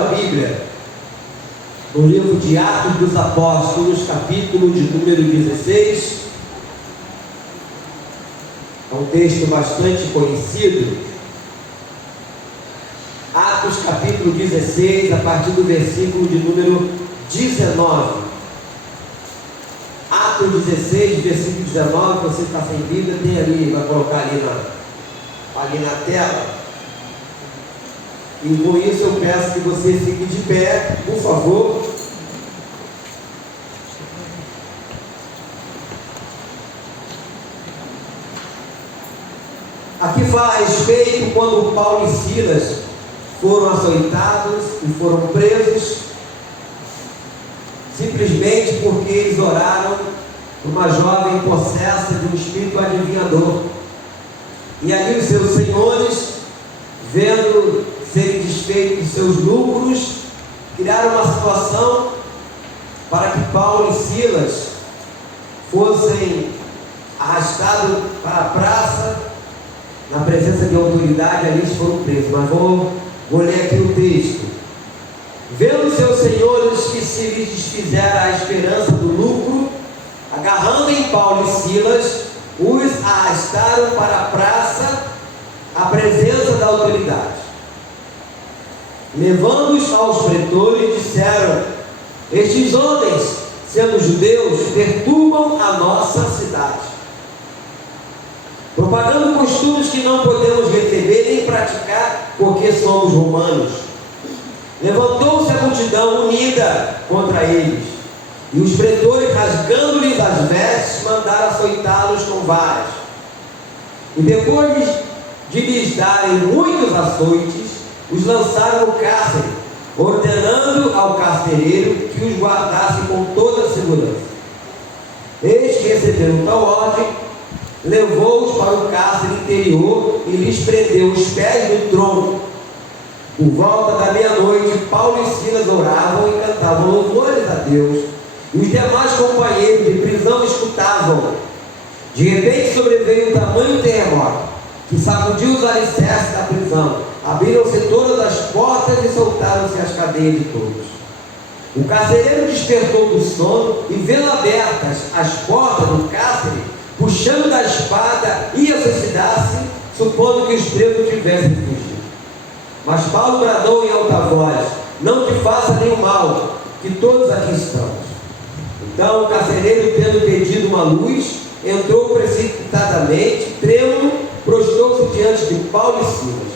sua Bíblia no livro de Atos dos Apóstolos, capítulo de número 16. É um texto bastante conhecido. Atos capítulo 16, a partir do versículo de número 19. Atos 16, versículo 19, você está sem Bíblia, tem ali, vai colocar ali na tela. E com isso eu peço que você fique de pé, por favor. Aqui fala a respeito quando Paulo e Silas foram açoitados e foram presos, simplesmente porque eles oraram por uma jovem possessa de um espírito adivinhador. E ali os seus senhores, vendo serem desfeitos seus lucros, criaram uma situação para que Paulo e Silas fossem arrastados para a praça, na presença de autoridade. Ali eles foram presos. Mas vou ler aqui o texto. Vendo seus senhores que se lhes desfizera a esperança do lucro, agarrando em Paulo e Silas, os arrastaram para a praça, à presença da autoridade. Levando-os aos pretores, disseram: estes homens, sendo judeus, perturbam a nossa cidade, propagando costumes que não podemos receber nem praticar, porque somos romanos. Levantou-se a multidão unida contra eles, e os pretores, rasgando-lhes as vestes, mandaram açoitá-los com varas. E depois de lhes darem muitos açoites, os lançaram no cárcere, ordenando ao carcereiro que os guardasse com toda a segurança. Eis que receberam tal ordem, levou-os para o cárcere interior e lhes prendeu os pés no tronco. Por volta da meia-noite, Paulo e Silas oravam e cantavam louvores a Deus, e os demais companheiros de prisão escutavam. De repente sobreveio um tamanho terremoto, que sacudiu os alicerces da prisão. Abriram-se todas as portas e soltaram-se as cadeias de todos. O carcereiro despertou do sono e, vendo abertas as portas do cárcere, puxando da espada, ia suicidar-se, supondo que os presos tivessem fugido. Mas Paulo bradou em alta voz: não te faça nenhum mal, que todos aqui estamos. Então o carcereiro, tendo pedido uma luz, entrou precipitadamente, trêmulo, prostrou-se diante de Paulo e Silas.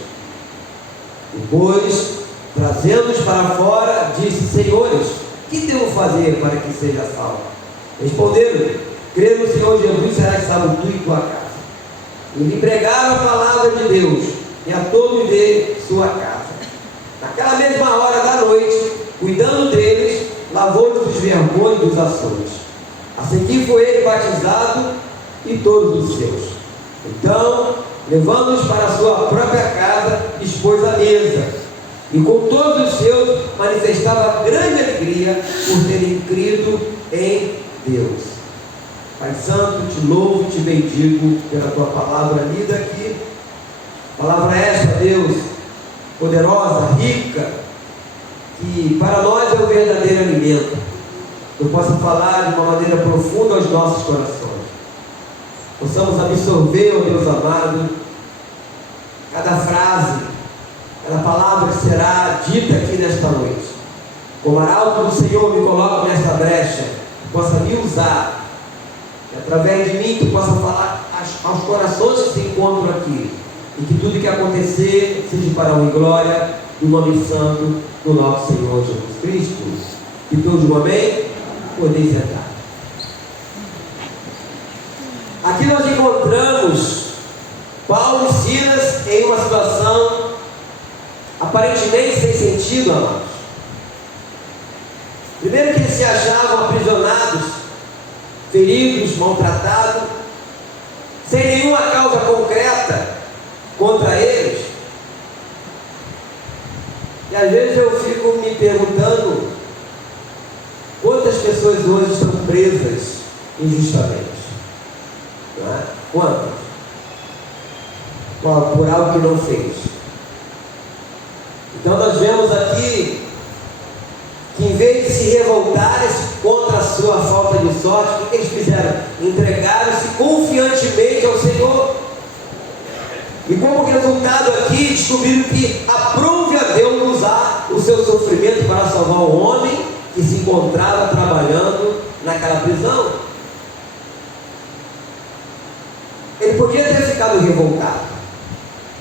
Depois, trazendo-os para fora, disse: senhores, que devo fazer para que seja salvo? Responderam: crê no Senhor Jesus, serás salvo tu e tua casa. E lhe pregaram a palavra de Deus, e a todos de sua casa. Naquela mesma hora da noite, cuidando deles, lavou-lhes os vergões dos açoites. A seguir foi ele batizado e todos os seus. Então, levando-os para a sua própria casa, expôs a mesa, e com todos os seus manifestava grande alegria por terem crido em Deus. Pai Santo, te louvo e te bendigo pela tua palavra lida aqui. Palavra esta, Deus, poderosa, rica, que para nós é o verdadeiro alimento. Que eu possa falar de uma maneira profunda aos nossos corações. Possamos absorver, ó Deus amado, cada frase, cada palavra que será dita aqui nesta noite. Como arauto do Senhor, me coloco nesta brecha, que possa me usar, que através de mim tu possa falar aos corações que se encontram aqui, e que tudo que acontecer seja para a honra e glória do nome santo do nosso Senhor Jesus Cristo. E todos um amém? Podem sentar. Aqui nós encontramos Paulo e Silas em uma situação aparentemente sem sentido, amados. Primeiro que eles se achavam aprisionados, feridos, maltratados, sem nenhuma causa concreta contra eles. E às vezes eu fico me perguntando quantas pessoas hoje estão presas injustamente. Não é? Quantas? Por algo que não fez. Então nós vemos aqui eles se revoltarem contra a sua falta de sorte, o que eles fizeram? Entregaram-se confiantemente ao Senhor. E como resultado aqui, descobriram que aprove a Deus usar o seu sofrimento para salvar o homem que se encontrava trabalhando naquela prisão. Ele podia ter ficado revoltado,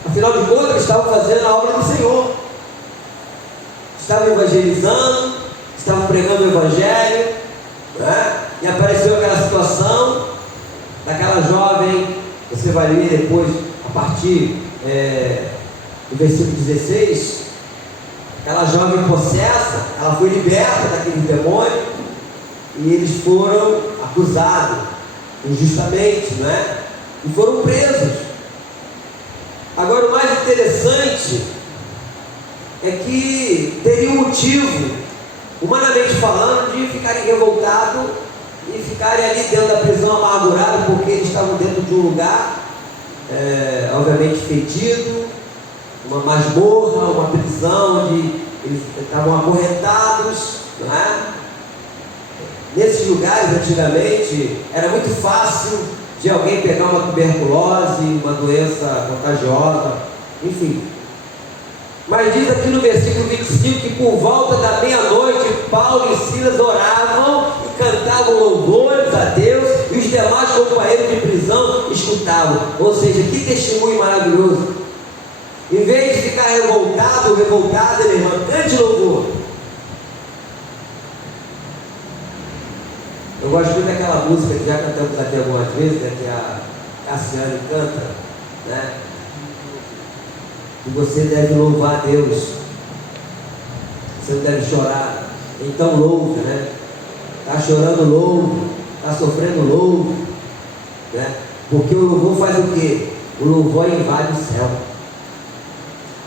afinal de contas, ele estava fazendo a obra do Senhor, estava evangelizando, estava pregando o Evangelho, né? E apareceu aquela situação daquela jovem. Você vai ler depois, a partir do versículo 16, aquela jovem possessa, ela foi liberta daquele demônio, e eles foram acusados injustamente, não é? E foram presos. Agora, o mais interessante é que teria um motivo, humanamente falando, de ficarem revoltados e ficarem ali dentro da prisão amargurados, porque eles estavam dentro de um lugar obviamente fedido, uma masmorra, uma prisão onde eles estavam acorrentados, não é? Nesses lugares, antigamente, era muito fácil de alguém pegar uma tuberculose, uma doença contagiosa, enfim. Mas diz aqui no versículo 25 que por volta da meia-noite, Paulo e Silas oravam e cantavam louvores a Deus, e os demais companheiros de prisão escutavam. Ou seja, que testemunho maravilhoso! Em vez de ficar revoltado, revoltada, minha irmã, cante louvor. Eu gosto muito daquela música que já cantamos aqui algumas vezes, né, que a Cassiane canta, né? E você deve louvar a Deus, você não deve chorar, então louve, né? Está chorando, louve, está sofrendo, louve, né? Porque o louvor faz o quê? O louvor invade o céu.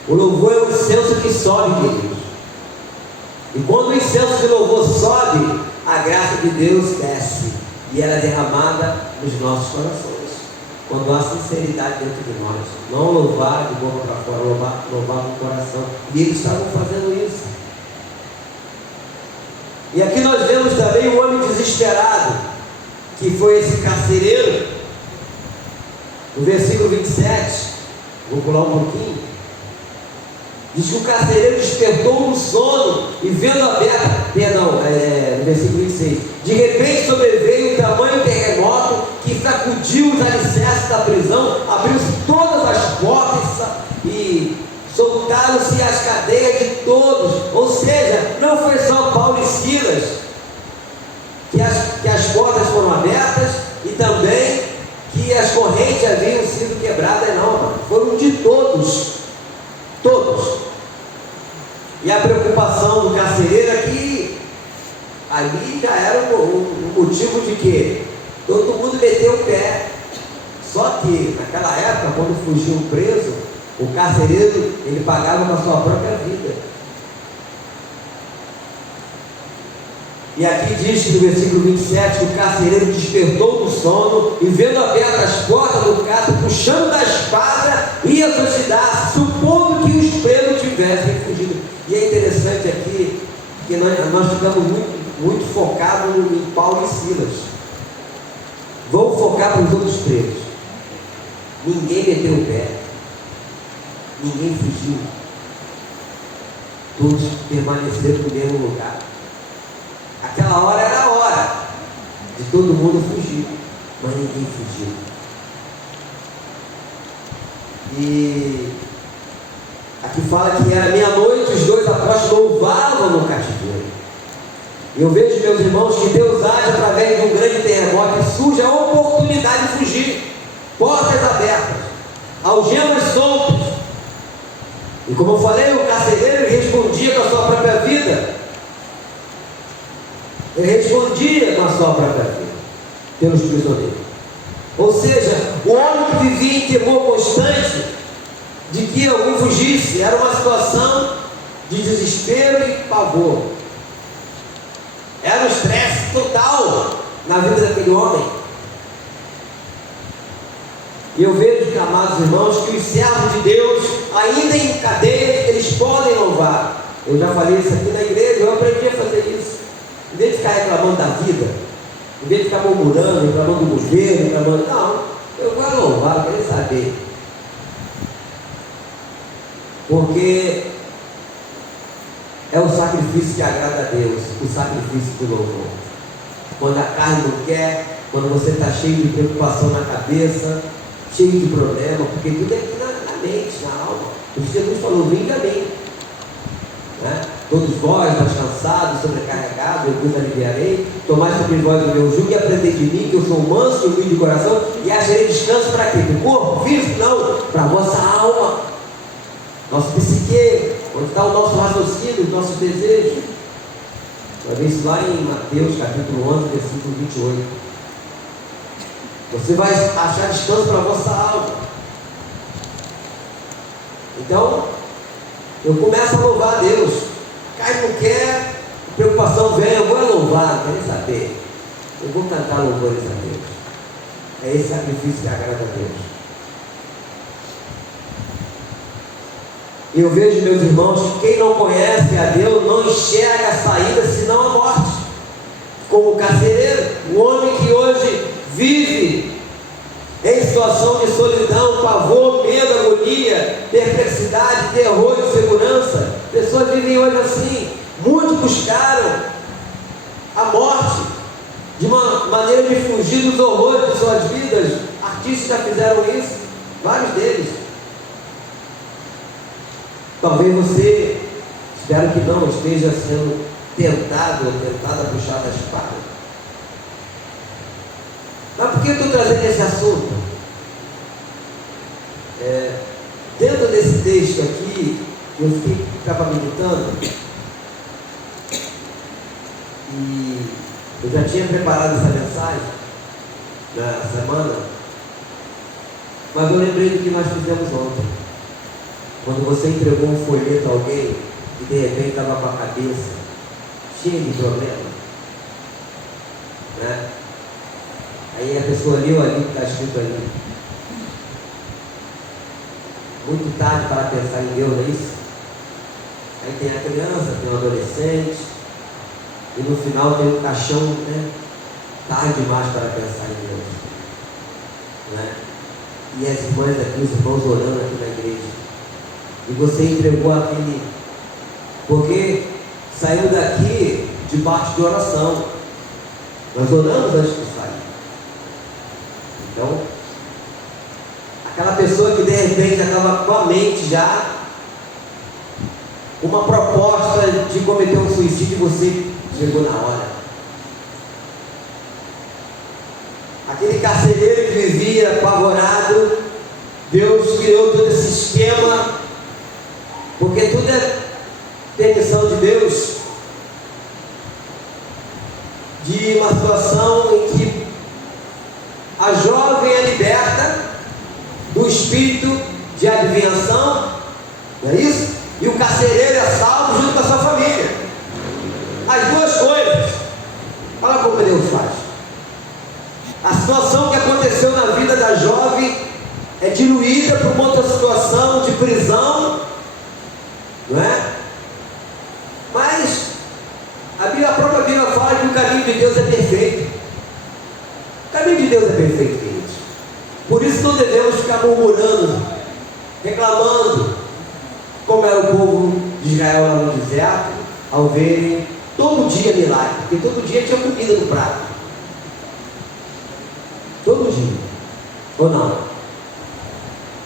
O louvor é o incenso que sobe, queridos. E quando o incenso de louvor sobe, a graça de Deus desce, e ela é derramada nos nossos corações. Quando há sinceridade dentro de nós, não louvar de boca para fora, louvar com o coração. E eles estavam fazendo isso. E aqui nós vemos também o homem desesperado, que foi esse carcereiro. No versículo 27, vou pular um pouquinho, diz que o carcereiro despertou no sono e vendo aberta, no versículo 26, de repente sobreveio um tamanho terremoto que sacudiu os alicerces da prisão, abriu-se todas as portas e soltaram-se as cadeias de todos. Ou seja, não foi só Paulo e Silas que as portas foram abertas e também que as correntes haviam sido quebradas, não, foram de todos. Todos. E a preocupação do carcereiro é que ali já era um motivo de quê? Todo mundo meteu o pé. Só que naquela época, quando fugia um preso, o carcereiro ele pagava com a sua própria vida. E aqui diz que no versículo 27 que o carcereiro despertou do sono e vendo abertas as portas do cárcere, puxando da espada, ia suicidar, supondo que os presos tivessem fugido. E é interessante aqui que nós ficamos muito focados em Paulo e Silas. Vamos focar para os outros presos. Ninguém meteu o pé, ninguém fugiu, todos permaneceram no mesmo lugar. Aquela hora era a hora de todo mundo fugir, mas ninguém fugiu. E aqui fala que era meia-noite, os dois apóstolos louvavam no cativeiro. Eu vejo, meus irmãos, que Deus age através de um grande terremoto e surge a oportunidade de fugir. Portas abertas, algemas soltas. E como eu falei, o carcereiro respondia com a sua própria vida. Ele respondia com a sua própria vida pelos prisioneiros. Ou seja, o homem que vivia em temor constante de que alguém fugisse, era uma situação de desespero e pavor. Era um estresse total na vida daquele homem. E eu vejo, amados irmãos, que os servos de Deus, ainda em cadeia, eles podem louvar. Eu já falei isso aqui na igreja, eu aprendi a fazer isso. Em vez de ficar reclamando da vida, em vez de ficar murmurando, reclamando do governo, reclamando, não, eu vou louvar, eu quero saber. Porque é o sacrifício que agrada a Deus, o sacrifício do louvor. Quando a carne não quer, quando você está cheio de preocupação na cabeça, cheio de problema, porque tudo é aqui na mente, na alma. O Jesus falou, vinde a mim. Né? Todos vós, estás cansados, sobrecarregados, eu vos aliviarei. Tomai sobre vós o meu jugo e aprendei de mim, que eu sou manso e humilde de coração, e acharei descanso para quê? Para o corpo físico? Não, para a vossa alma, nosso psique, onde está o nosso raciocínio, os nossos desejos. Vai ver isso lá em Mateus capítulo 11, versículo 28. Você vai achar descanso para a vossa alma. Então, eu começo a louvar a Deus. Cai não quer, a preocupação vem, eu vou louvar, não quero saber. Eu vou cantar louvores a Deus. É esse sacrifício que agrada a Deus. E eu vejo, meus irmãos, que quem não conhece a Deus não enxerga a saída senão a morte. Como o carcereiro, o homem que hoje vive em situação de solidão, pavor, medo, agonia, perplexidade, terror, insegurança. Pessoas vivem hoje assim. Muitos buscaram a morte de uma maneira de fugir dos horrores de suas vidas. Artistas já fizeram isso, vários deles. Talvez você, espero que não, esteja sendo tentado ou tentada a puxar da espada. Mas por que eu estou trazendo esse assunto? Dentro desse texto aqui, eu estava meditando e eu já tinha preparado essa mensagem na semana, mas eu lembrei do que nós fizemos ontem. Quando você entregou um folheto a alguém e de repente estava com a cabeça cheia de problema, né? Aí a pessoa leu ali o que está escrito ali. Muito tarde para pensar em Deus, não é isso? Aí tem a criança, tem o adolescente, e no final tem o caixão, né? Tarde demais para pensar em Deus, né? E as irmãs aqui, os irmãos orando aqui na igreja. E você entregou aquele, porque saiu daqui debaixo de oração. Nós oramos antes de sair. Então, aquela pessoa que de repente já estava com a mente já, uma proposta de cometer um suicídio, você chegou na hora. Aquele carcereiro que vivia apavorado, Deus criou todo esse esquema, porque tudo é permissão de Deus, de uma situação em que a jovem é liberta do espírito de adivinhação, não é isso? E o carcereiro é salvo junto com a sua família. As duas coisas. Olha como Deus faz. A situação que aconteceu na vida da jovem é diluída por uma outra situação de prisão, não é? Mas a própria Bíblia fala que o caminho de Deus é perfeito. O caminho de Deus é perfeito, queridos. Por isso não devemos ficar murmurando, reclamando, como era o povo de Israel lá no deserto, ao verem todo dia milagre, porque todo dia tinha comida no prato. Todo dia. Ou não?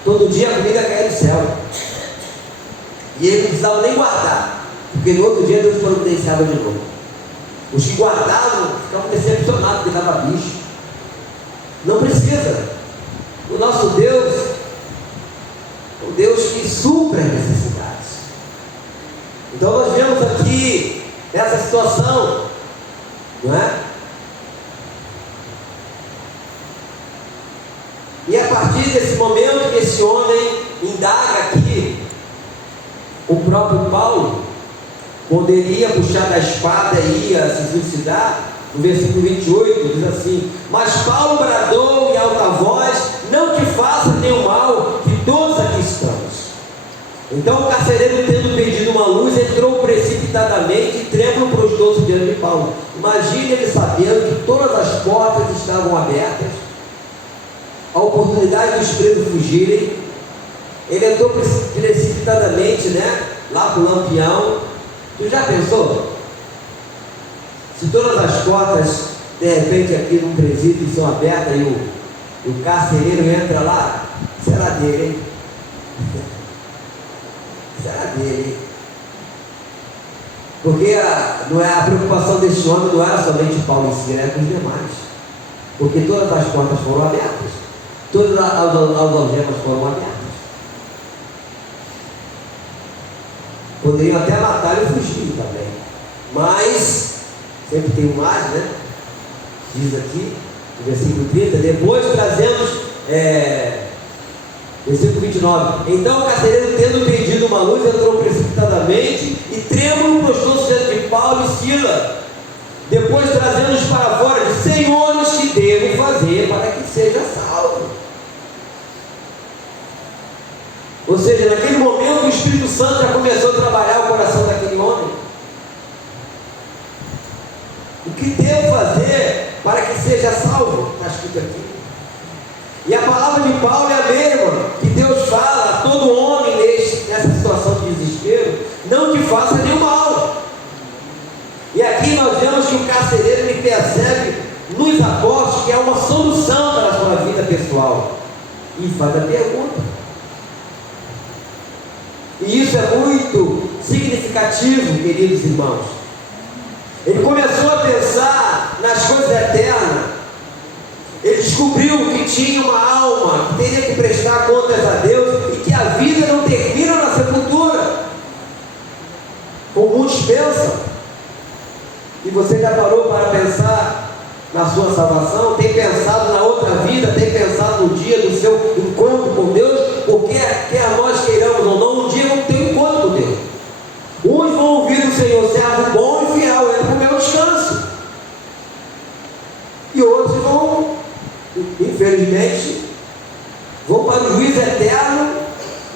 Todo dia a comida caía do céu. E eles não precisavam nem guardar, porque no outro dia Deus providenciava de novo. Os que guardavam ficavam decepcionados porque dava bicho. Não precisa. O nosso Deus é um Deus que supre as necessidades. Então nós vemos aqui essa situação, não é? E a partir desse momento que esse homem indaga aqui, o próprio Paulo poderia puxar da espada e ia se suicidar. No versículo 28 diz assim: mas Paulo bradou em alta voz: não te faça nenhum mal, que todos aqui estamos. Então o carcereiro, tendo pedido uma luz, entrou precipitadamente precipitadamente e trêmulo prostou-se diante de Paulo. Imagine ele sabendo que todas as portas estavam abertas, a oportunidade dos presos fugirem. Ele entrou precipitadamente, né, lá para o lampião. Tu já pensou? Se todas as portas, de repente, aqui no presídio são abertas e o carcereiro entra lá, será dele, hein? Será dele, hein? Porque a preocupação desse homem não era somente Paulo em si, era com os demais. Porque todas as portas foram abertas, todas as algemas foram abertas. Poderiam até matar e fugir também. Mas, sempre tem um mais, né? Diz aqui, no versículo 30, depois trazemos, versículo 29. Então o carcereiro, tendo pedido uma luz, entrou precipitadamente e trêmulo prostou-se diante de Paulo e Silas. Depois trazendo-os para fora, disse: Senhores, que devo fazer para que seja salvo? Ou seja, naquele momento o Espírito Santo já começou a trabalhar o coração daquele homem. O que devo fazer para que seja salvo? Está escrito aqui. E a palavra de Paulo é a mesma que Deus fala a todo homem nessa situação de desespero: não te faça nenhum mal. E aqui nós vemos que o carcereiro, ele percebe nos apóstolos que há uma solução para a sua vida pessoal e faz a pergunta. E isso é muito significativo, queridos irmãos. Ele começou a pensar nas coisas eternas. Ele descobriu que tinha uma alma, que teria que prestar contas a Deus e que a vida não termina na sepultura, como muitos pensam. E você já parou para pensar na sua salvação? Tem pensado na outra vida? Tem pensado no dia do seu encontro com Deus? Porque quer nós queiramos ou não, um dia vamos ter um encontro com Deus. Uns vão ouvir do Senhor: servo bom e fiel, entra para o meu descanso. E outros vão, infelizmente, vão para o juízo eterno,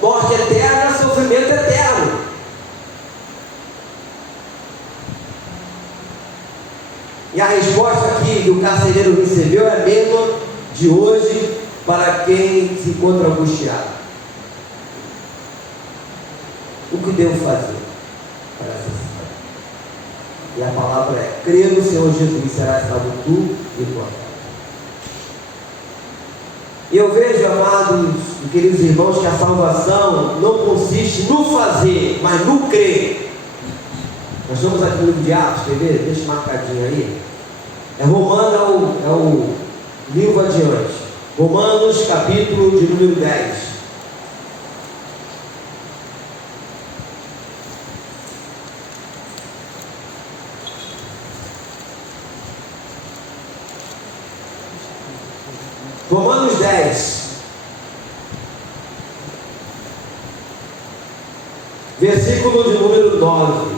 morte eterna, sofrimento eterno. E a resposta aqui que o carcereiro recebeu é a mesma de hoje para quem se encontra angustiado. O que devo fazer para essa cidade? E a palavra é: crê no Senhor Jesus e serás salvo tu e tua casa. E eu vejo, amados e queridos irmãos, que a salvação não consiste no fazer, mas no crer. Nós estamos aqui no livro de Atos, quer ver? Deixa marcadinho aí. É Romanos, é o livro adiante. Romanos, capítulo de número 10. Romanos 10, versículo de número 9.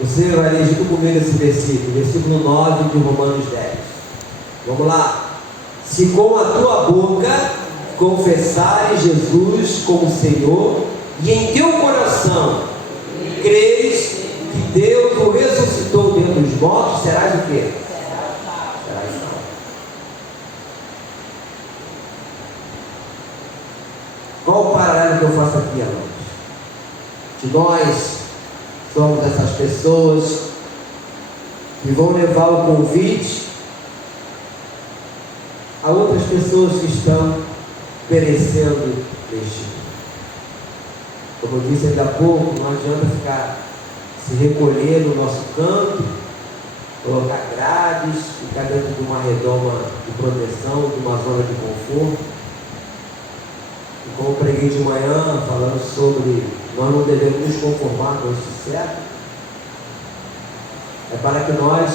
Você vai ler junto comigo esse versículo 9 de Romanos 10. Vamos lá. Se com a tua boca confessares Jesus como Senhor, e em teu coração creres que Deus o ressuscitou dentre os mortos, serás o quê? Serás salvo. Qual o paralelo que eu faço aqui, amados? Que nós somos essas pessoas que vão levar o convite a outras pessoas que estão perecendo neste mundo. Como eu disse ainda há pouco, não adianta ficar se recolher no nosso canto, colocar grades, ficar dentro de uma redoma de proteção, de uma zona de conforto. E como eu preguei de manhã, falando sobre nós não devemos nos conformar com este século, é para que nós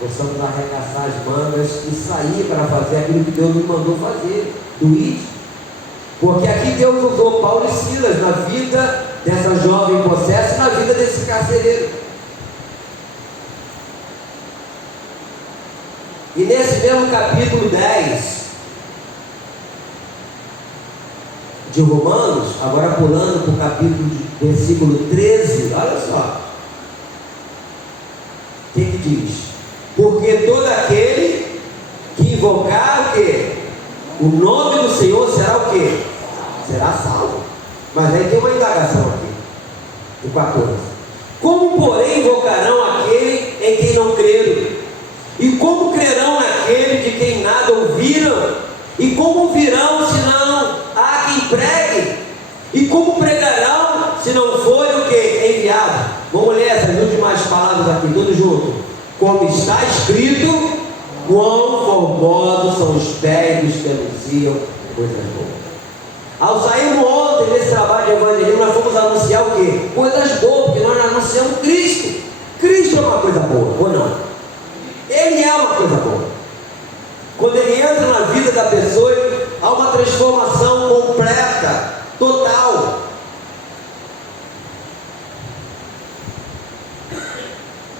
possamos arregaçar as mangas e sair para fazer aquilo que Deus nos mandou fazer, do id. Porque aqui Deus usou Paulo e Silas na vida dessa jovem possessa e na vida desse carcereiro. E nesse mesmo capítulo 10, de Romanos, agora pulando para o capítulo, versículo 13, olha só. O que diz? Porque todo aquele que invocar o quê? O nome do Senhor será o quê? Será salvo. Mas aí tem uma indagação aqui, no 14. Como, porém, invocarão aquele em quem não creram? E como crerão naquele de quem nada ouviram? E como ouvirão se não há quem pregue? E como pregarão se não for o que? Enviado. Vamos ler essas últimas palavras aqui, todos juntos. Como está escrito, quão formosos são os pés dos que anunciam coisas boas. Ao sairmos ontem desse trabalho de evangelismo, nós fomos anunciar o quê? Coisas boas, porque nós anunciamos Cristo. Cristo é uma coisa boa, ou não? Ele é uma coisa boa. Quando ele entra na vida da pessoa, há uma transformação completa, total.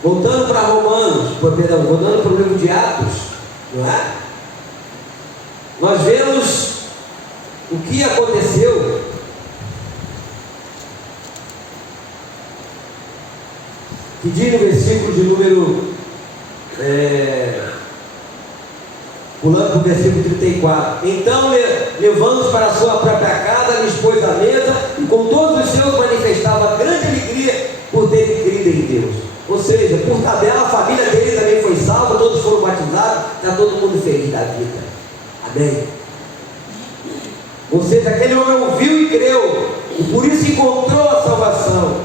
Voltando para voltando para o livro de Atos, não é? Nós vemos o que aconteceu. Que diz no versículo de número pulando para o versículo 34. Então, levando-os para a sua própria casa, lhes pôs à mesa, e com todos os seus manifestava grande alegria por terem crido em Deus. Ou seja, por tabela, a família dele também foi salva, todos foram batizados, está todo mundo feliz da vida. Amém? Ou seja, aquele homem ouviu e creu, e por isso encontrou a salvação.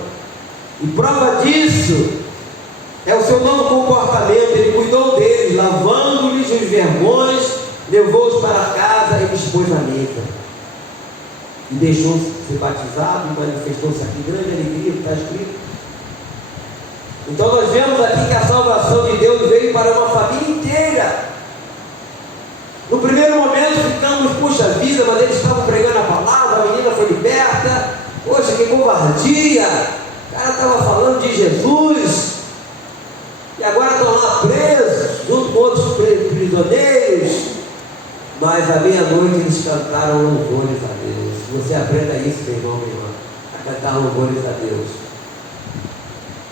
E prova disso é o seu novo comportamento. Ele cuidou deles, lavando-lhes os vergões, levou-os para casa e lhes pôs na mesa. E deixou-se ser batizado, e manifestou-se aqui grande alegria, que está escrito. Então nós vemos aqui que a salvação de Deus veio para uma família inteira. No primeiro momento ficamos, puxa vida, mas eles estavam pregando a palavra, a menina foi liberta, poxa, que covardia, o cara estava falando de Jesus, e agora estão lá presos, junto com outros prisioneiros. Mas à meia-noite eles cantaram louvores a Deus. Você aprenda isso, meu irmão, minha irmã, a cantar louvores a Deus.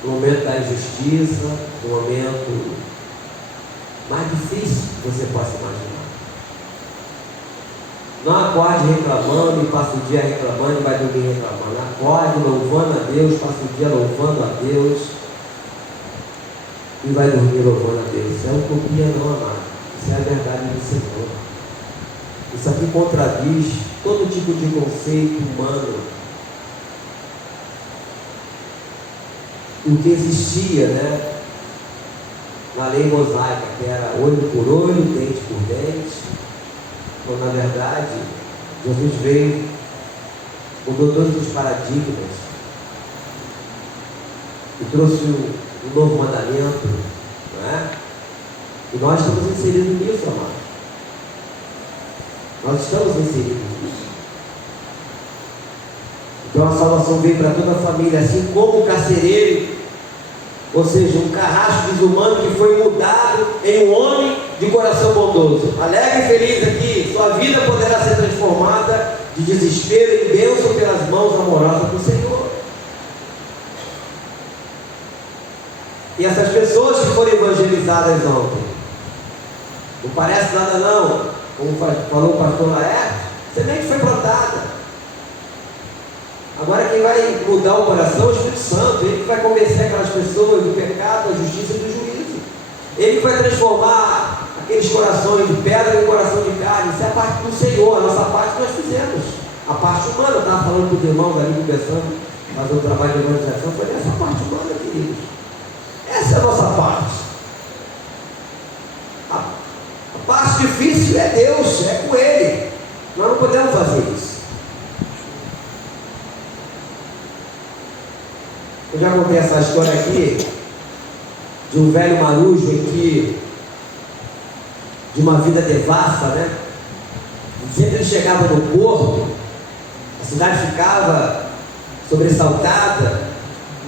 No momento da injustiça, no momento mais difícil que você possa imaginar. Não acorde reclamando e passa o dia reclamando e vai dormir reclamando. Acorde louvando a Deus, passa o dia louvando a Deus e vai dormir louvando a Deus. Isso é utopia não, amado. Isso é a verdade do Senhor. Isso aqui contradiz todo tipo de conceito humano. O que existia, né, na lei mosaica, que era olho por olho, dente por dente. Então, na verdade, Jesus veio, mudou todos os paradigmas e trouxe um novo mandamento, não é? E nós estamos inseridos nisso, amados. Nós estamos inseridos nisso. Então a salvação veio para toda a família, assim como o carcereiro, ou seja, um carrasco desumano que foi mudado em um homem de coração bondoso. Alegre e feliz aqui, sua vida poderá ser transformada de desespero em bênção pelas mãos amorosas do Senhor. E essas pessoas que foram evangelizadas ontem, não parece nada não, como falou o pastor Laerte, semente foi plantada. Agora quem vai mudar o coração é o Espírito Santo. Ele que vai convencer aquelas pessoas do pecado, da justiça e do juízo. Ele que vai transformar aqueles corações de pedra em coração de carne. Isso é a parte do Senhor. A nossa parte nós fizemos. A parte humana, eu estava falando para os irmãos ali conversando, fazendo o trabalho de evangelização, foi essa parte humana, queridos. Essa é a nossa parte. A parte difícil é Deus, é com Ele. Nós não podemos fazer isso. Eu já contei essa história aqui de um velho marujo em que, de uma vida devassa, né? E sempre ele chegava no porto, a cidade ficava sobressaltada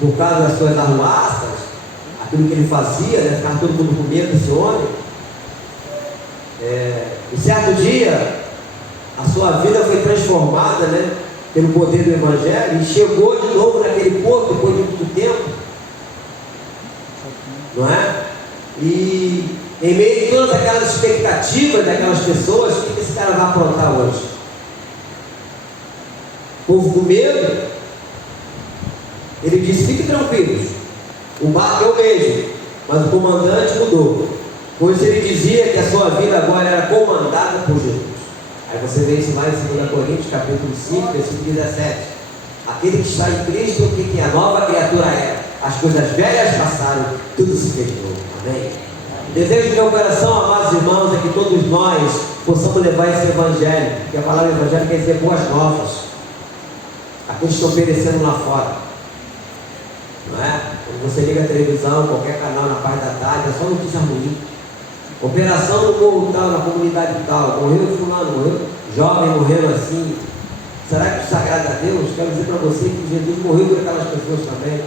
por causa das suas arruaças, aquilo que ele fazia, né? Ficava todo mundo com medo desse homem. E certo dia, a sua vida foi transformada, né? pelo poder do Evangelho, e chegou de novo naquele porto depois de muito tempo, não é? E em meio a todas aquelas expectativas daquelas pessoas, o que esse cara vai aprontar hoje? O povo com medo, ele disse: fiquem tranquilos, o barco é o mesmo, mas o comandante mudou. Pois ele dizia que a sua vida agora era comandada por Jesus. Aí você vê isso lá em 2 Coríntios, capítulo 5, versículo 17. Aquele que está em Cristo, o que é? A nova criatura é. As coisas velhas passaram, tudo se fez novo. Amém? O desejo do meu coração, amados irmãos, é que todos nós possamos levar esse Evangelho, porque a palavra Evangelho quer dizer boas novas. Aqueles que estão perecendo lá fora, não é? Quando você liga a televisão, qualquer canal na parte da tarde, é só notícia ruim. Operação no morro tal, na comunidade tal, morreu fulano, morreu jovem, morreu assim. Será que isso agrada a Deus? Quero dizer para você que Jesus morreu por aquelas pessoas também.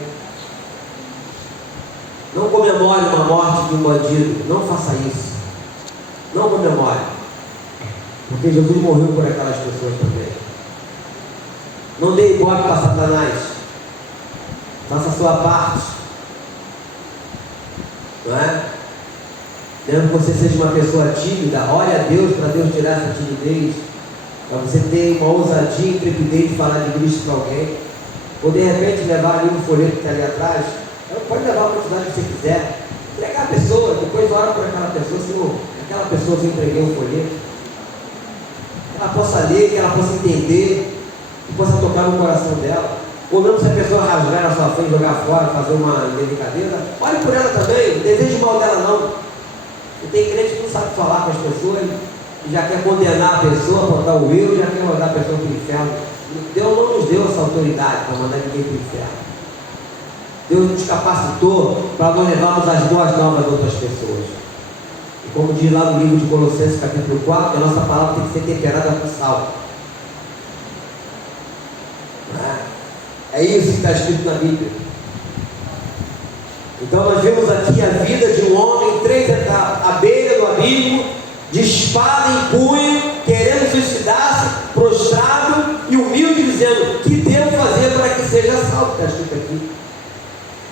Não comemore uma morte de um bandido, não faça isso. Não comemore, porque Jesus morreu por aquelas pessoas também. Não dê ibope para Satanás. Faça a sua parte, não é? Mesmo que você seja uma pessoa tímida, ore a Deus para Deus tirar essa timidez, para você ter uma ousadia e intrepidez de falar de Cristo para alguém, ou de repente levar ali um folheto que está ali atrás. Pode levar a quantidade que você quiser, entregar a pessoa, depois ora por aquela pessoa, se aquela pessoa que entreguei um folheto, que ela possa ler, que ela possa entender, que possa tocar no coração dela. Ou mesmo se a pessoa rasgar na sua frente, jogar fora, fazer uma delicadeza, olhe por ela também, não deseje mal dela não. E tem crente que não sabe falar com as pessoas, e já quer condenar a pessoa, apontar o erro, já quer mandar a pessoa para o inferno. Deus não nos deu essa autoridade para mandar ninguém para o inferno. Deus nos capacitou para nós levarmos as boas novas a outras pessoas. E como diz lá no livro de Colossenses, capítulo 4, a nossa palavra tem que ser temperada com sal. É isso que está escrito na Bíblia. Então nós vemos aqui a vida de um homem em 3 etapas: à beira do abismo, de espada em punho, querendo suicidar-se, prostrado e humilde, dizendo: que devo fazer para que seja salvo? Está escrito aqui.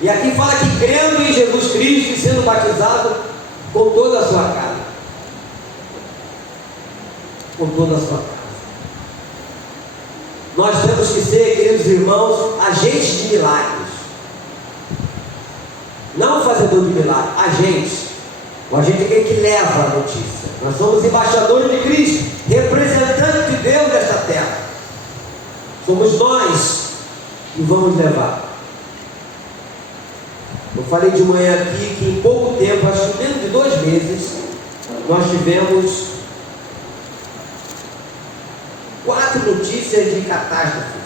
E aqui fala que crendo em Jesus Cristo e sendo batizado com toda a sua casa. Com toda a sua casa. Nós temos que ser, queridos irmãos, agentes de milagres. Não fazedor de milagres, agente. O agente é aquele que leva a notícia. Nós somos embaixadores de Cristo, representantes de Deus nesta terra. Somos nós que vamos levar. Eu falei de manhã aqui que em pouco tempo, acho que menos de 2 meses, nós tivemos 4 notícias de catástrofes.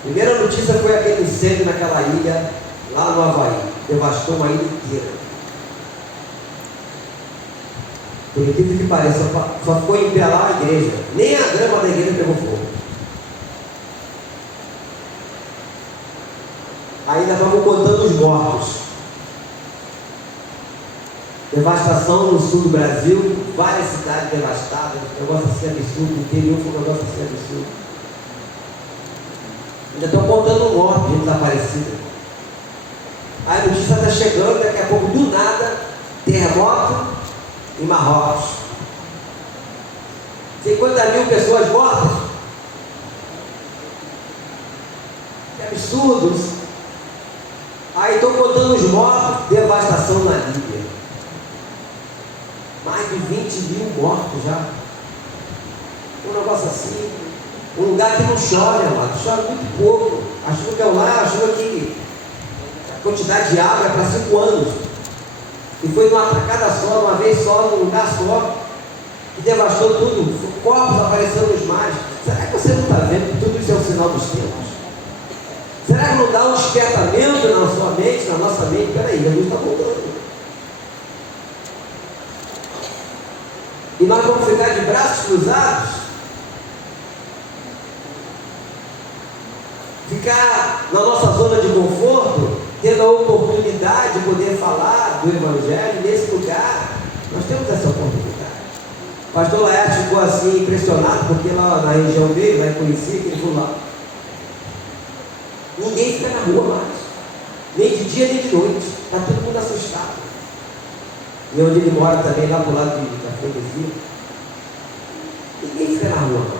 A primeira notícia foi aquele incêndio naquela ilha, lá no Havaí, devastou uma ilha inteira. Por incrível que pareça, só ficou em pé lá a igreja, nem a grama da igreja pegou fogo. Ainda vamos contando os mortos. Devastação no sul do Brasil, várias cidades devastadas, um negócio assim absurdo, o interior foi um negócio assim absurdo. Ainda estão contando mortos, gente desaparecida. Aí a notícia está chegando, daqui a pouco, do nada, terremoto em Marrocos. 50.000 pessoas mortas. Que absurdos. Aí estão contando os mortos, devastação na Líbia. Mais de 20.000 mortos já. Um negócio assim. Um lugar que não chove, amado. Chove muito pouco. A chuva que é lá, a chuva que a quantidade de água é para 5 anos. E foi numa tacada só, uma vez só, num lugar só. E devastou tudo. Corpos aparecendo nos mares. Será que você não está vendo que tudo isso é um sinal dos tempos? Será que não dá um despertamento na sua mente, na nossa mente? Peraí, Jesus está voltando. E nós vamos ficar de braços cruzados? Ficar na nossa zona de conforto, tendo a oportunidade de poder falar do Evangelho nesse lugar? Nós temos essa oportunidade. O pastor Laerte ficou assim impressionado, porque lá na região dele, lá em Conhecia, que ele falou lá, ninguém fica na rua mais, nem de dia nem de noite, está todo mundo assustado. E onde ele mora também, lá pro lado da freguesia, ninguém fica na rua mais.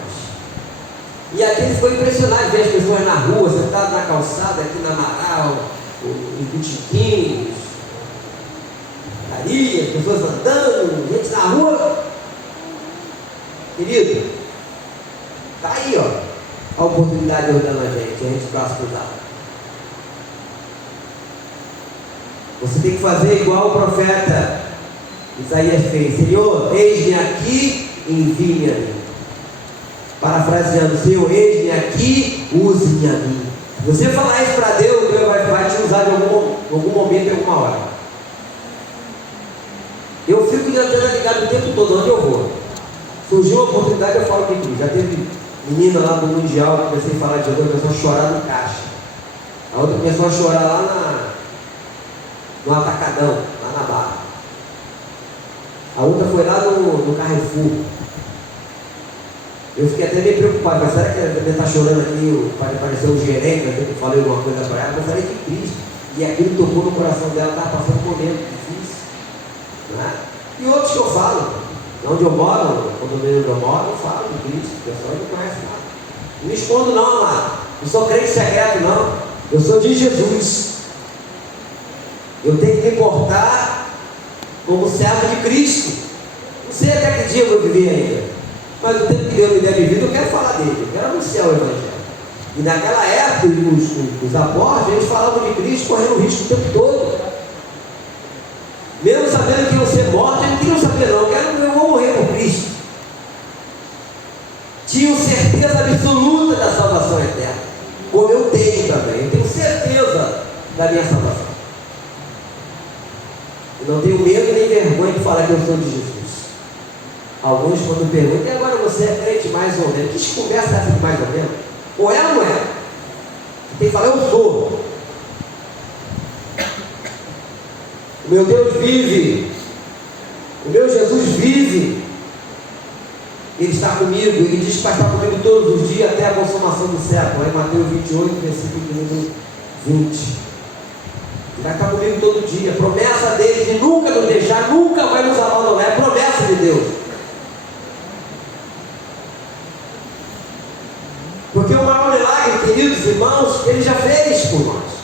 E aqui ele ficou impressionado de ver as pessoas na rua, sentadas na calçada, aqui na Amaral, em Botiquins, as pessoas andando, gente na rua. Querido, está aí, ó, a oportunidade ordenando a gente braço cruzado. Você tem que fazer igual o profeta Isaías fez: Senhor, eis-me aqui, envie-me a mim. Parafraseando: Senhor, eis-me aqui, use-me a mim. Se você falar isso para Deus, Deus vai te usar em algum momento, em alguma hora. Eu fico de antena ligada o tempo todo, onde eu vou. Surgiu uma oportunidade, eu falo de Cristo. Já teve menina lá no Mundial, comecei a falar de Jesus, começou a chorar no caixa. A outra começou a chorar lá no Atacadão, lá na Barra. A outra foi lá no Carrefour. Eu fiquei até meio preocupado, mas será que ela está chorando aqui, pareceu um gerente, eu falei alguma coisa para ela, mas falei de Cristo. E aquilo tocou no coração dela, estava passando um momento difícil. Né? E outros que eu falo, onde eu moro, no condomínio onde eu moro, eu falo de Cristo, o pessoal não conhece nada. Não me escondo não, amado. Não sou crente secreto não. Eu sou de Jesus. Eu tenho que me portar como servo de Cristo. Não sei até que dia eu vou viver ainda, mas o tempo que Deus me der de vida, eu quero falar dele, eu quero anunciar o Evangelho. E naquela época, os apóstolos, eles falavam de Cristo correndo risco o tempo todo. Mesmo sabendo que iam ser mortos, eles não queriam saber não, eu vou morrer por Cristo. Tinham certeza absoluta da salvação eterna, como eu tenho também. Eu tenho certeza da minha salvação. Eu não tenho medo nem vergonha de falar que eu sou de Jesus. Alguns quando perguntam: e agora você é crente mais ou menos? Que conversa é essa de mais ou menos? Ou é ou não é? Você tem que falar: eu sou. O meu Deus vive, o meu Jesus vive, Ele está comigo, Ele diz que vai estar comigo todos os dias até a consumação do século. Aí Mateus 28, versículo 20. Ele vai estar comigo todo dia. Promessa dele de nunca nos deixar, nunca vai nos abandonar. É promessa de Deus. Porque o maior milagre, queridos irmãos, Ele já fez por nós.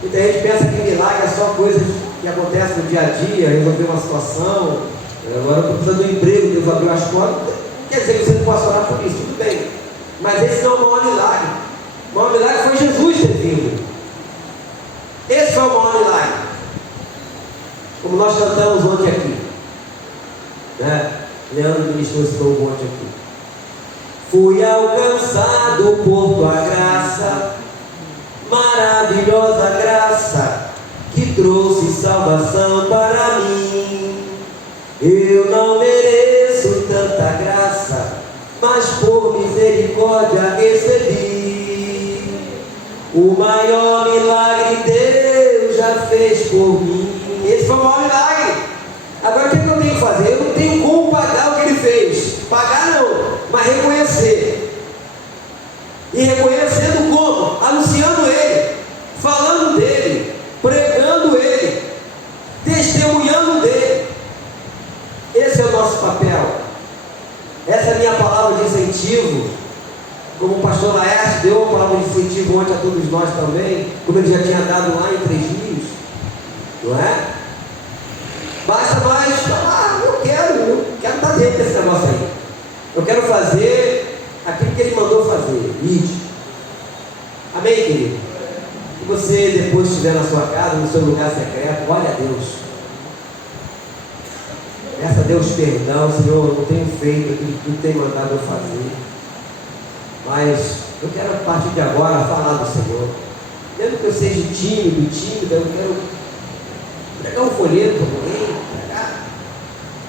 Muita gente pensa que milagre é só coisas que acontecem no dia a dia, resolver uma situação. Agora eu estou precisando de um emprego, Deus abriu as portas. Não quer dizer que você não possa orar por isso, tudo bem. Mas esse não é o maior milagre. O maior milagre foi Jesus ter vindo. Esse foi o maior milagre. Como nós cantamos ontem aqui, né? Leandro ministrou esse louvor ontem aqui. Fui alcançado por tua graça, maravilhosa graça, que trouxe salvação para mim. Eu não mereço tanta graça, mas por misericórdia recebi. O maior milagre Deus já fez por mim. Esse foi o maior milagre. Agora o que eu tenho que fazer? Eu não tenho como pagar o que Ele fez. Pagar não, mas reconhecer. E reconhecendo como? Anunciando Ele, falando dEle, pregando Ele, testemunhando dEle. Esse é o nosso papel. Essa é a minha palavra de incentivo. Como o pastor Laerte deu uma palavra de incentivo ontem a todos nós também, como ele já tinha dado lá em 3 Rios, não é? Basta mais falar: eu quero estar dentro desse negócio aí. Eu quero fazer aquilo que Ele mandou fazer. Ide. Amém, querido? Se você depois estiver na sua casa, no seu lugar secreto, olha a Deus. Peça a Deus perdão: Senhor, eu não tenho feito aquilo que Tu tem mandado eu fazer, mas eu quero, a partir de agora, falar do Senhor. Mesmo que eu seja tímido, eu quero pregar um folheto para alguém, pregar.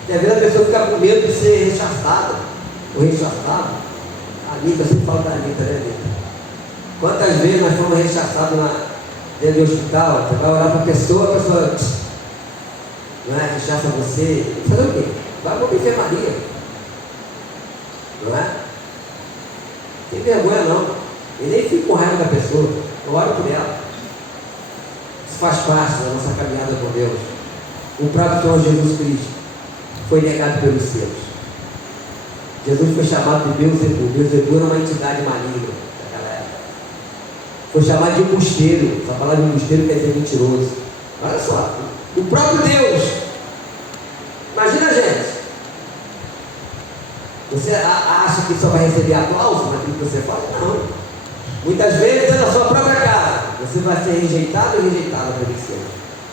E às vezes a pessoa fica com medo de ser rechaçada, ou rechaçado. A Anitta, eu sempre falo da Anitta, né, Anitta? Quantas vezes nós fomos rechaçados dentro do hospital? Você vai orar para a pessoa não é? Rechaça você. Fazer o quê? Vai para uma enfermaria. Não é? Não tem vergonha não. E nem fico com raiva da pessoa. Eu oro por ela. Isso faz parte da nossa caminhada com Deus. O próprio Senhor Jesus Cristo foi negado pelos seus. Jesus foi chamado de Beelzebul. Beelzebul era uma entidade maligna naquela época. Foi chamado de embusteiro. Essa palavra embusteiro quer dizer mentiroso. Olha só, o próprio Deus. Imagina, gente. Você acha que só vai receber aplauso naquilo que você fala? Não. Muitas vezes é na sua própria casa. Você vai ser rejeitado ou rejeitada por isso,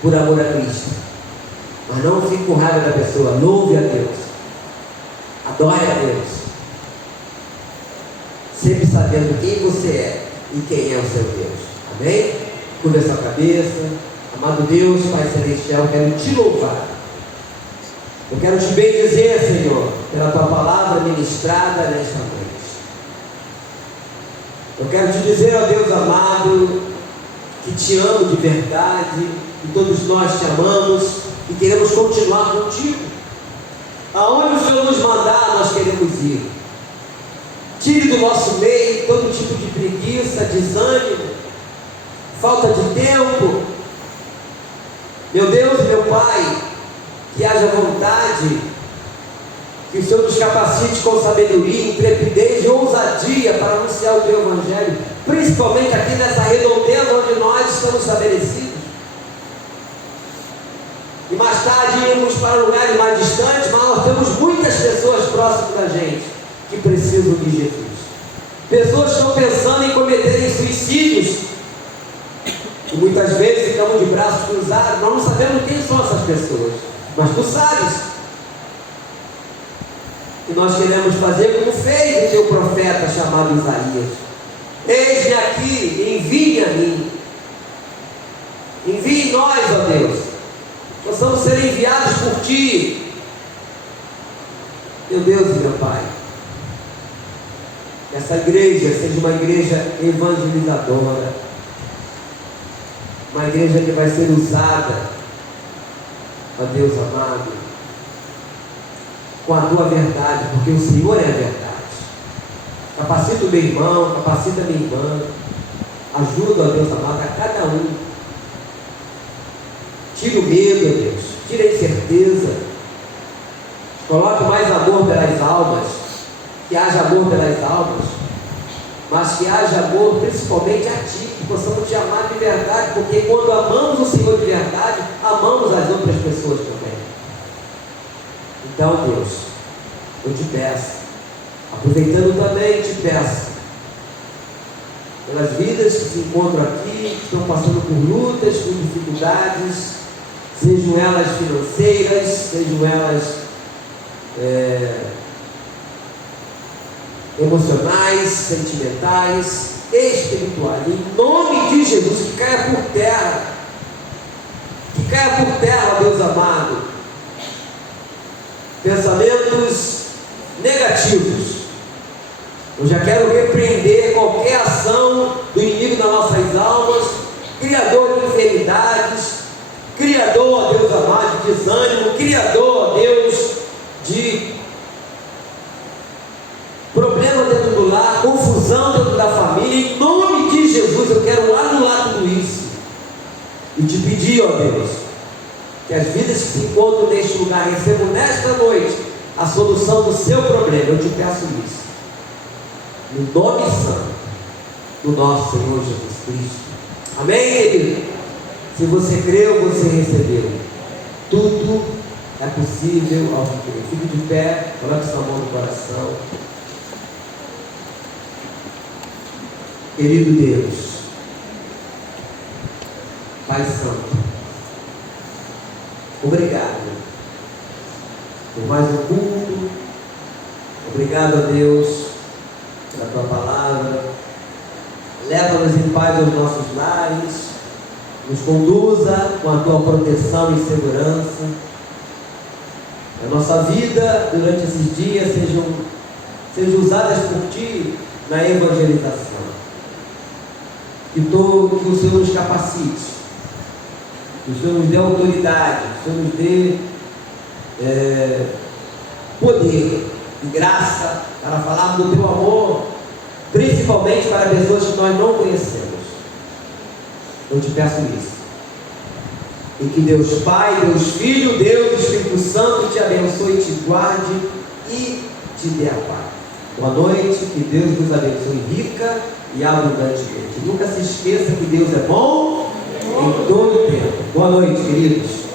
por amor a Cristo. Mas não fique com raiva da pessoa. Louve a Deus. Adore a Deus. Sempre sabendo quem você é e quem é o seu Deus. Amém? Curva a sua cabeça. Amado Deus, Pai Celestial, eu quero te louvar. Eu quero te bendizer, Senhor, pela tua palavra ministrada nesta noite. Eu quero te dizer, ó Deus amado, que te amo de verdade, que todos nós te amamos e queremos continuar contigo. Aonde o Senhor nos mandar, nós queremos ir. Tire do nosso meio todo tipo de preguiça, desânimo, falta de tempo. Meu Deus e meu Pai, que haja vontade, que o Senhor nos capacite com sabedoria, intrepidez e ousadia para anunciar o teu Evangelho, principalmente aqui nessa redondeza onde nós estamos estabelecidos. E mais tarde irmos para lugares mais distantes, mas nós temos muitas pessoas próximas da gente que precisam de Jesus. Pessoas que estão pensando em cometerem suicídios e muitas vezes ficamos de braços cruzados. Nós não sabemos quem são essas pessoas, mas tu sabes. E nós queremos fazer como fez o teu profeta chamado Isaías: eis-me aqui, envie a mim. Envie nós, ó Deus, possamos ser enviados por ti. Meu Deus e meu Pai, que essa igreja seja uma igreja evangelizadora, uma igreja que vai ser usada, ó Deus amado, com a tua verdade, porque o Senhor é a verdade. Capacita o meu irmão, capacita a minha irmã, ajuda, ó Deus amado, a cada um. Tira o medo, ó Deus, tira a incerteza, coloque mais amor pelas almas, que haja amor pelas almas, mas que haja amor principalmente a ti, que possamos te amar de verdade, porque quando amamos o Senhor de verdade, amamos as outras pessoas também. Então, Deus, eu te peço, aproveitando também, te peço, pelas vidas que se encontram aqui, que estão passando por lutas, por dificuldades, sejam elas financeiras, sejam elas emocionais, sentimentais, espirituais, em nome de Jesus, que caia por terra, ó Deus amado, pensamentos negativos. Eu já quero repreender qualquer ação do inimigo nas nossas almas, criador de enfermidades, criador, ó Deus amado, de desânimo, criador, ó Deus, de problema dentro do lar, confusão dentro da família. Em nome de Jesus, eu quero anular tudo isso e te pedir, ó Deus, que as vidas que se encontram neste lugar recebam nesta noite a solução do seu problema. Eu te peço isso, no nome santo do nosso Senhor Jesus Cristo. Amém, querido? Se você creu, você recebeu. Tudo é possível ao que crê. Fique de pé, coloque sua mão no coração. Querido Deus, Pai Santo, obrigado por mais um culto. Obrigado a Deus pela tua palavra. Leva-nos em paz aos nossos lares, nos conduza com a tua proteção e segurança. A nossa vida durante esses dias sejam usadas por ti na evangelização. Que o Senhor nos capacite, que o Senhor nos dê autoridade, que o Senhor nos dê poder e graça para falar do teu amor, principalmente para pessoas que nós não conhecemos. Eu te peço isso. E que Deus Pai, Deus Filho, Deus Espírito Santo te abençoe, te guarde e te dê a paz. Boa noite, que Deus nos abençoe rica e abundantemente. Nunca se esqueça que Deus é bom em todo o tempo. Boa noite, queridos.